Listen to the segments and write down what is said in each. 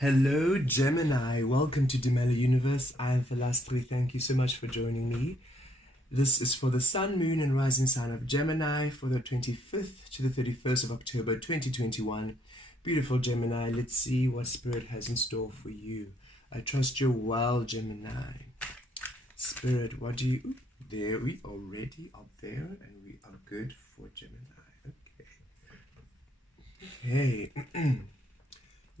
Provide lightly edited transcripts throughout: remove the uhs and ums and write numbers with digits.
Hello Gemini, welcome to Demelo Universe. I am Vel Astri. Thank you so much for joining me. This is for the Sun, Moon and Rising sign of Gemini for the 25th to the 31st of October 2021. Beautiful Gemini, let's see what Spirit has in store for you. I trust you're well, Gemini. Spirit, what do you... There we already are there and we are good for Gemini. Okay. Okay.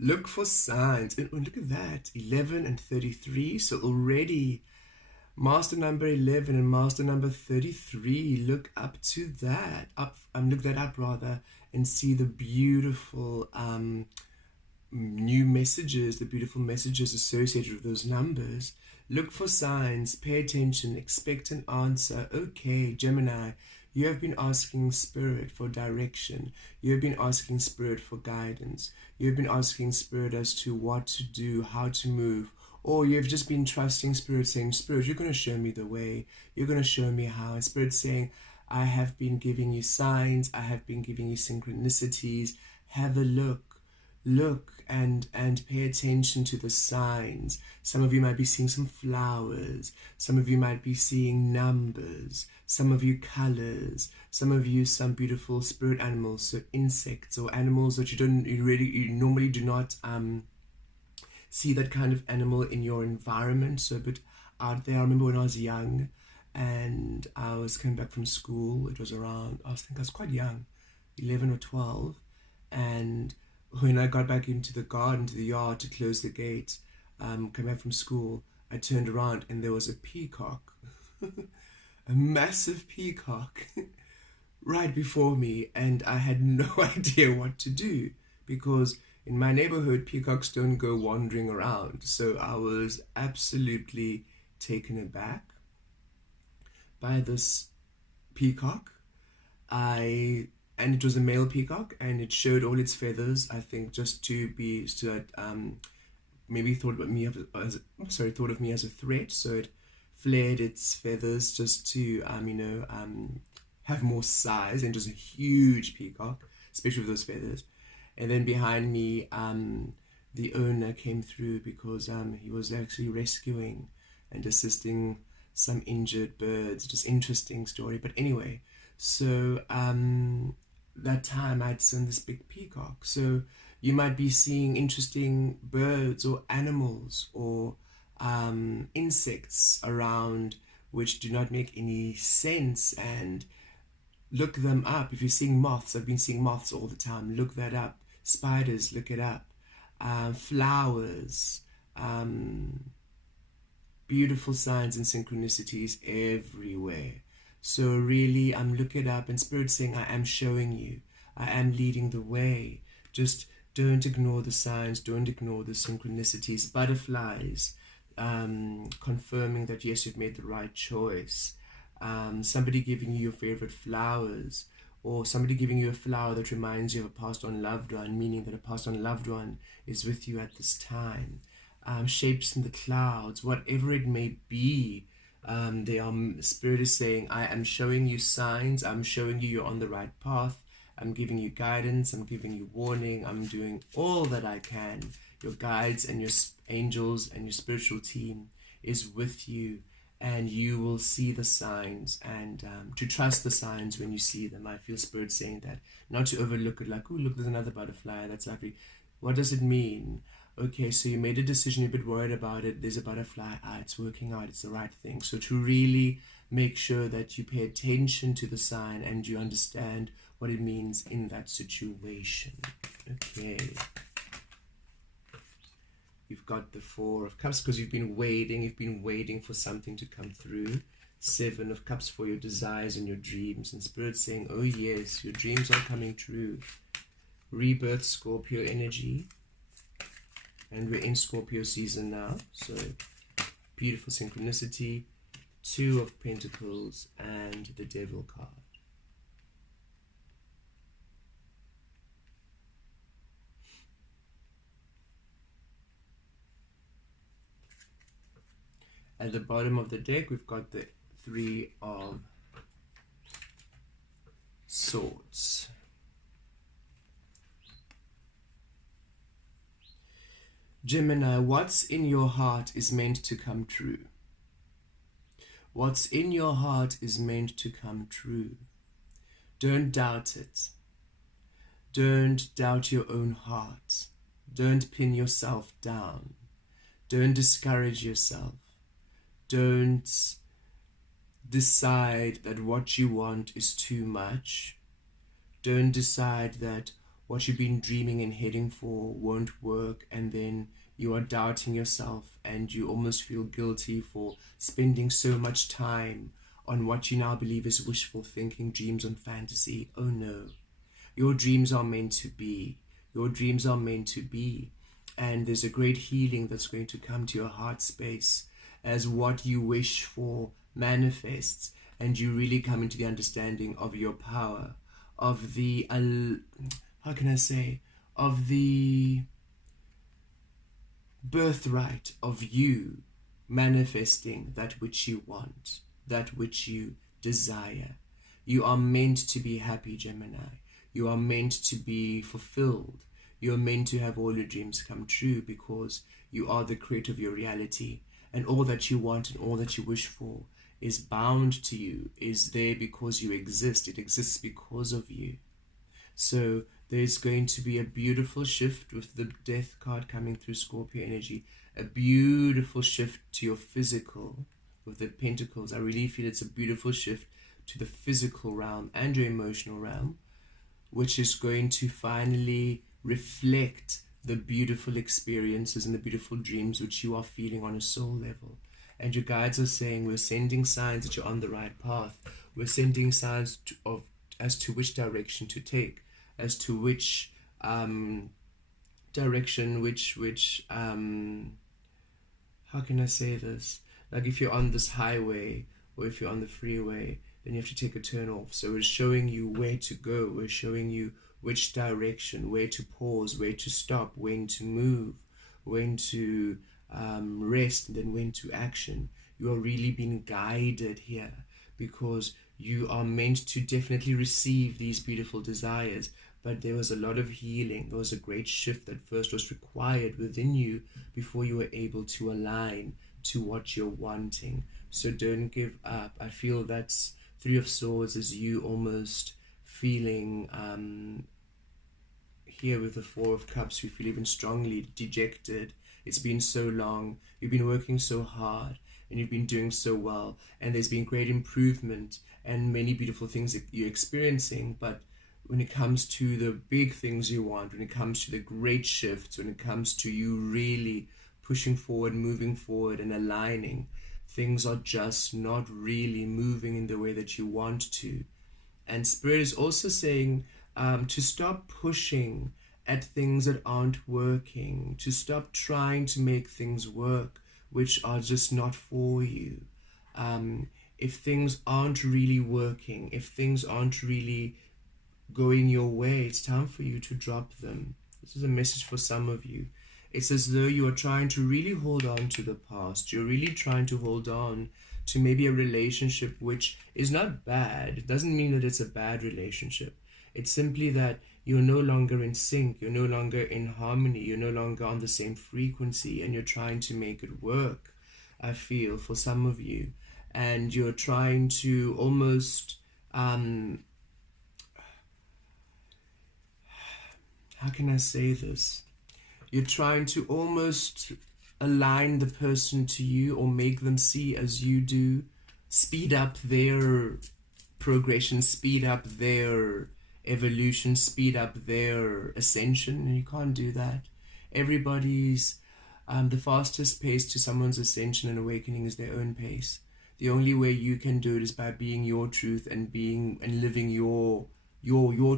Look for signs. And look at that. 11 and 33. So already master number 11 and master number 33. Look up to that. Look that up rather and see the beautiful new messages, the beautiful messages associated with those numbers. Look for signs. Pay attention. Expect an answer. Okay, Gemini. You have been asking Spirit for direction. You have been asking Spirit for guidance. You have been asking Spirit as to what to do, how to move. Or you have just been trusting Spirit, saying, Spirit, you're going to show me the way. You're going to show me how. And Spirit saying, I have been giving you signs. I have been giving you synchronicities. Have a look. Look and pay attention to the signs. Some of you might be seeing some flowers. Some of you might be seeing numbers. Some of you colors. Some of you some beautiful spirit animals, so insects or animals that you normally do not see that kind of animal in your environment. So a bit out there. I remember when I was young and I was coming back from school. It was around, I was quite young, 11 or 12, and when I got back into the garden, to the yard, to close the gate, come back from school, I turned around and there was a peacock, a massive peacock right before me, and I had no idea what to do because in my neighborhood, peacocks don't go wandering around. So I was absolutely taken aback by this peacock. And it was a male peacock, and it showed all its feathers. I think just to be so that maybe thought of me as a threat. So it flared its feathers just to have more size, and just a huge peacock, especially with those feathers. And then behind me, the owner came through because he was actually rescuing and assisting some injured birds. Just interesting story. But anyway, so that time I'd seen this big peacock. So you might be seeing interesting birds or animals or insects around which do not make any sense, and look them up. If you're seeing moths, I've been seeing moths all the time, look that up. Spiders, look it up. Flowers, beautiful signs and synchronicities everywhere. So really, look it up, and Spirit saying, I am showing you. I am leading the way. Just don't ignore the signs. Don't ignore the synchronicities. Butterflies, confirming that yes, you've made the right choice. Somebody giving you your favorite flowers, or somebody giving you a flower that reminds you of a passed on loved one, meaning that a passed on loved one is with you at this time. Shapes in the clouds, whatever it may be. Spirit is saying, I am showing you signs. I'm showing you you're on the right path. I'm giving you guidance. I'm giving you warning. I'm doing all that I can. Your guides and your angels and your spiritual team is with you, and you will see the signs, and to trust the signs when you see them. I feel Spirit saying that, not to overlook it like, oh, look, there's another butterfly. That's lovely. What does it mean? Okay, so you made a decision, you're a bit worried about it, there's a butterfly, it's working out, it's the right thing. So to really make sure that you pay attention to the sign and you understand what it means in that situation. Okay. You've got the 4 of Cups because you've been waiting for something to come through. 7 of Cups for your desires and your dreams. And Spirit saying, oh yes, your dreams are coming true. Rebirth, Scorpio energy. And we're in Scorpio season now, so beautiful synchronicity, 2 of Pentacles and the Devil card. At the bottom of the deck, we've got the 3 of Swords. Gemini, what's in your heart is meant to come true. What's in your heart is meant to come true. Don't doubt it. Don't doubt your own heart. Don't pin yourself down. Don't discourage yourself. Don't decide that what you want is too much. Don't decide that what you've been dreaming and heading for won't work, and then you are doubting yourself and you almost feel guilty for spending so much time on what you now believe is wishful thinking, dreams and fantasy. Oh no. Your dreams are meant to be. Your dreams are meant to be. And there's a great healing that's going to come to your heart space as what you wish for manifests, and you really come into the understanding of your power, of the, of the birthright of you manifesting that which you want, that which you desire. You are meant to be happy, Gemini. You are meant to be fulfilled. You are meant to have all your dreams come true, because you are the creator of your reality, and all that you want and all that you wish for is bound to you, is there because you exist. It exists because of you. So there's going to be a beautiful shift with the death card coming through Scorpio energy, a beautiful shift to your physical with the pentacles. I really feel it's a beautiful shift to the physical realm and your emotional realm, which is going to finally reflect the beautiful experiences and the beautiful dreams which you are feeling on a soul level. And your guides are saying, we're sending signs that you're on the right path. We're sending signs as to which direction to take, as to which direction, how can I say this? Like if you're on this highway or if you're on the freeway, then you have to take a turn off. So we're showing you where to go. We're showing you which direction, where to pause, where to stop, when to move, when to rest, and then when to action. You are really being guided here, because you are meant to definitely receive these beautiful desires, but there was a lot of healing. There was a great shift that first was required within you before you were able to align to what you're wanting. So don't give up. I feel that's Three of Swords is you almost feeling here with the Four of Cups. You feel even strongly dejected. It's been so long. You've been working so hard and you've been doing so well, and there's been great improvement and many beautiful things that you're experiencing. But when it comes to the big things you want, when it comes to the great shifts, when it comes to you really pushing forward, moving forward and aligning, things are just not really moving in the way that you want to. And Spirit is also saying to stop pushing at things that aren't working, to stop trying to make things work which are just not for you. If things aren't really working, if things aren't really going your way, it's time for you to drop them. This is a message for some of you. It's as though you are trying to really hold on to the past. You're really trying to hold on to maybe a relationship which is not bad. It doesn't mean that it's a bad relationship. It's simply that you're no longer in sync. You're no longer in harmony. You're no longer on the same frequency, and you're trying to make it work, I feel, for some of you. And you're trying to almost how can I say this? You're trying to almost align the person to you or make them see as you do, speed up their progression, speed up their evolution, speed up their ascension, and you can't do that. Everybody's the fastest pace to someone's ascension and awakening is their own pace. The only way you can do it is by being your truth and living your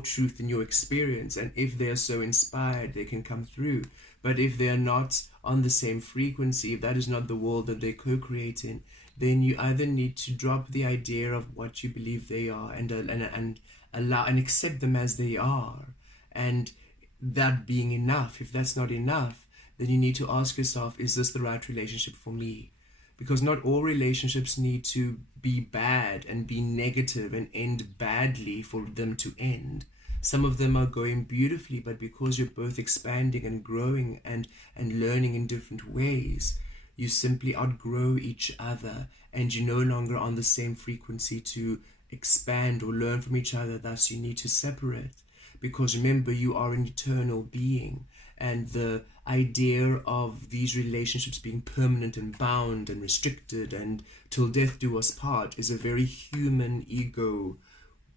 truth and your experience. And if they're so inspired, they can come through. But if they're not on the same frequency, if that is not the world that they co-create in, then you either need to drop the idea of what you believe they are and allow and accept them as they are, and that being enough. If that's not enough, then you need to ask yourself, is this the right relationship for me? Because not all relationships need to be bad and be negative and end badly for them to end. Some of them are going beautifully, but because you're both expanding and growing and learning in different ways, you simply outgrow each other, and you're no longer on the same frequency to expand or learn from each other. Thus, you need to separate, because remember, you are an eternal being, and the idea of these relationships being permanent and bound and restricted and till death do us part is a very human ego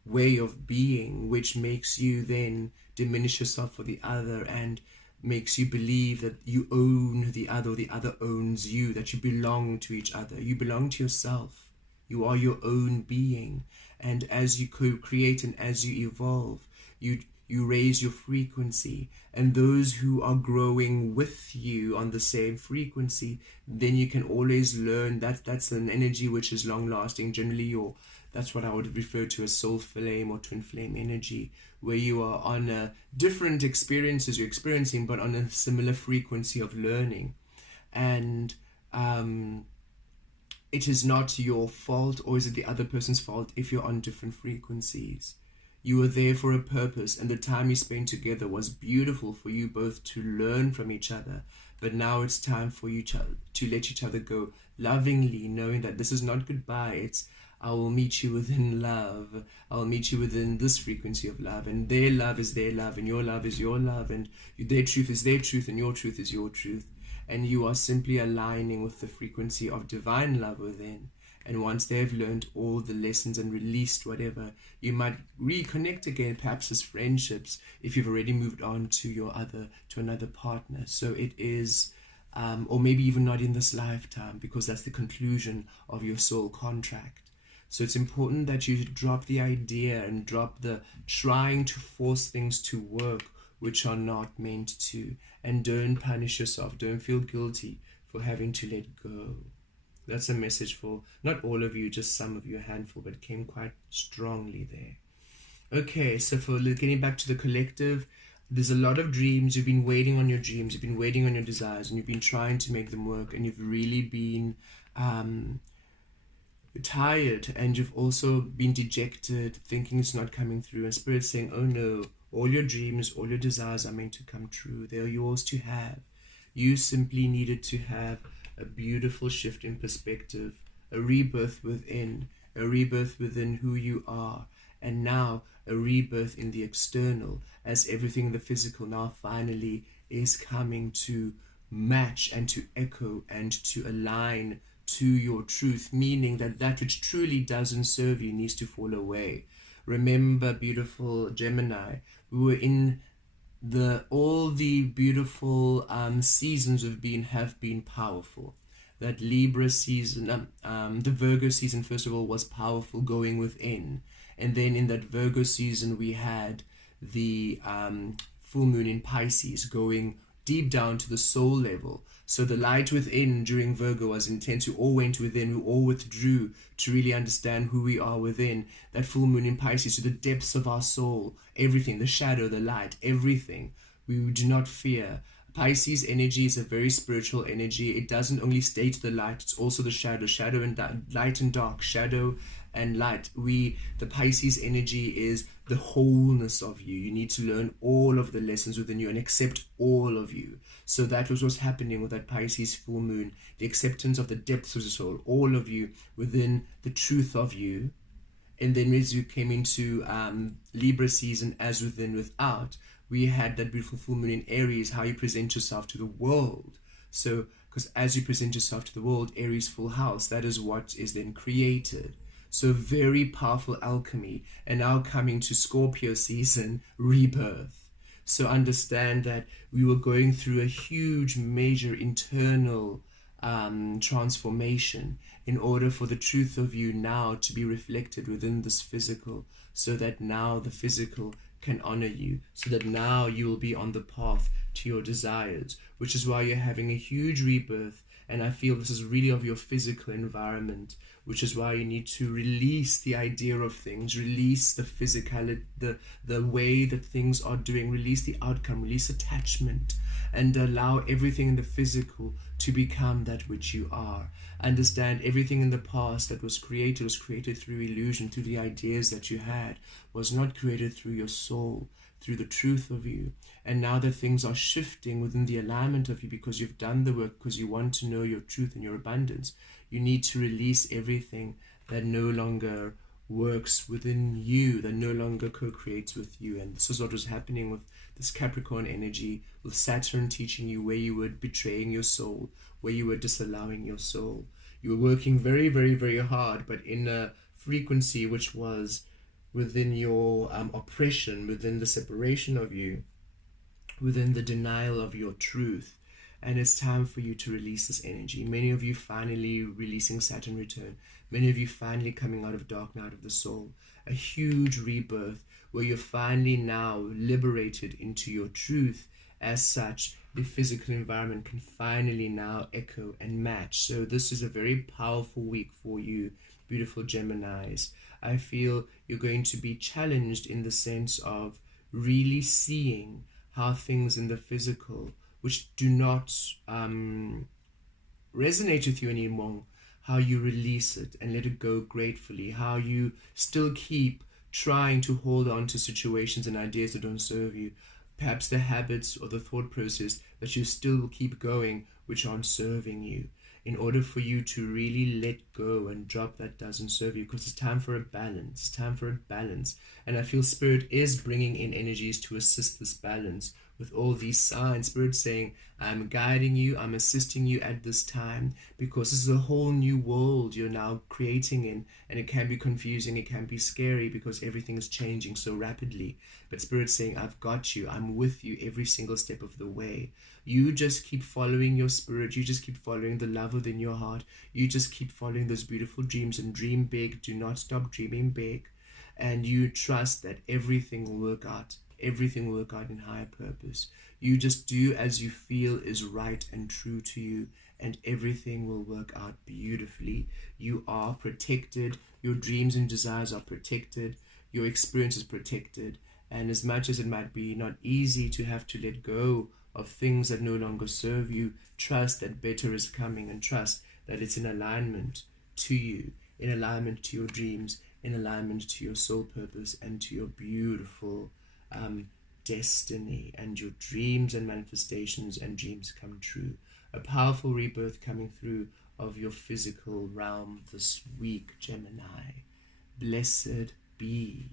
way of being, which makes you then diminish yourself for the other and makes you believe that you own the other, or the other owns you, that you belong to each other. You belong to yourself. You are your own being, and as you co-create and as you evolve, you raise your frequency, and those who are growing with you on the same frequency, then you can always learn that that's an energy which is long lasting, generally, or that's what I would refer to as soul flame or twin flame energy, where you are on a different experiences you're experiencing, but on a similar frequency of learning. And it is not your fault, or is it the other person's fault if you're on different frequencies. You were there for a purpose, and the time you spent together was beautiful for you both to learn from each other. But now it's time for you to let each other go lovingly, knowing that this is not goodbye. It's, I will meet you within love. I'll meet you within this frequency of love, and their love is their love, and your love is your love, and their truth is their truth, and your truth is your truth. And you are simply aligning with the frequency of divine love within. And once they've learned all the lessons and released whatever, you might reconnect again, perhaps as friendships, if you've already moved on to another partner. So it is, or maybe even not in this lifetime, because that's the conclusion of your soul contract. So it's important that you drop the idea and drop the trying to force things to work which are not meant to, and don't punish yourself. Don't feel guilty for having to let go. That's a message for not all of you, just some of you, a handful, but it came quite strongly there. Okay, so for getting back to the collective, there's a lot of dreams. You've been waiting on your dreams, you've been waiting on your desires, and you've been trying to make them work, and you've really been tired, and you've also been dejected, thinking it's not coming through, and Spirit's saying, oh no, all your dreams, all your desires are meant to come true. They're yours to have. You simply needed to have a beautiful shift in perspective, a rebirth within who you are, and now a rebirth in the external, as everything in the physical now finally is coming to match and to echo and to align to your truth, meaning that that which truly doesn't serve you needs to fall away. Remember, beautiful Gemini, we were in all the beautiful seasons have been powerful. That Libra season, the Virgo season, first of all, was powerful, going within, and then in that Virgo season we had the full moon in Pisces, going deep down to the soul level. So the light within during Virgo was intense. We all went within, we all withdrew to really understand who we are within. That full moon in Pisces, to the depths of our soul, everything, the shadow, the light, everything. We do not fear. Pisces energy is a very spiritual energy. It doesn't only stay to the light, it's also the shadow and light and dark, shadow and light. The Pisces energy is the wholeness of you. You need to learn all of the lessons within you and accept all of you. So that was what's happening with that Pisces full moon, the acceptance of the depths of the soul, all of you within the truth of you. And then as you came into Libra season, as within, without, we had that beautiful full moon in Aries, how you present yourself to the world. So, because as you present yourself to the world, Aries full house, that is what is then created. So very powerful alchemy. And now coming to Scorpio season, rebirth. So understand that we were going through a huge, major internal transformation in order for the truth of you now to be reflected within this physical, so that now the physical can honor you, so that now you will be on the path to your desires, which is why you're having a huge rebirth. And I feel this is really of your physical environment, which is why you need to release the idea of things, release the physicality, the way that things are doing, release the outcome, release attachment, and allow everything in the physical to become that which you are. Understand everything in the past that was created through illusion, through the ideas that you had, was not created through your soul, through the truth of you. And now that things are shifting within the alignment of you because you've done the work, because you want to know your truth and your abundance, you need to release everything that no longer works within you, that no longer co-creates with you. And this is what was happening with this Capricorn energy, with Saturn teaching you where you were betraying your soul, where you were disallowing your soul. You were working very, very, very hard, but in a frequency which was within your oppression, within the separation of you, within the denial of your truth. And it's time for you to release this energy. Many of you finally releasing Saturn return. Many of you finally coming out of dark night of the soul. A huge rebirth where you're finally now liberated into your truth. As such, the physical environment can finally now echo and match. So this is a very powerful week for you, beautiful Geminis. I feel you're going to be challenged in the sense of really seeing how things in the physical, which do not resonate with you anymore, how you release it and let it go gratefully, how you still keep trying to hold on to situations and ideas that don't serve you, perhaps the habits or the thought process that you still keep going which aren't serving you, in order for you to really let go and drop that doesn't serve you, because it's time for a balance. It's time for a balance. And I feel Spirit is bringing in energies to assist this balance with all these signs. Spirit saying, I'm guiding you, I'm assisting you at this time, because this is a whole new world you're now creating in, and it can be confusing, it can be scary because everything is changing so rapidly. But Spirit's saying, I've got you, I'm with you every single step of the way. You just keep following your spirit, you just keep following the love within your heart, you just keep following those beautiful dreams and dream big. Do not stop dreaming big, and you trust that everything will work out. Everything will work out in higher purpose. You just do as you feel is right and true to you, and everything will work out beautifully. You are protected. Your dreams and desires are protected. Your experience is protected. And as much as it might be not easy to have to let go of things that no longer serve you, trust that better is coming, and trust that it's in alignment to you, in alignment to your dreams, in alignment to your soul purpose and to your beautiful destiny, and your dreams and manifestations and dreams come true. A powerful rebirth coming through of your physical realm this week, Gemini. Blessed be.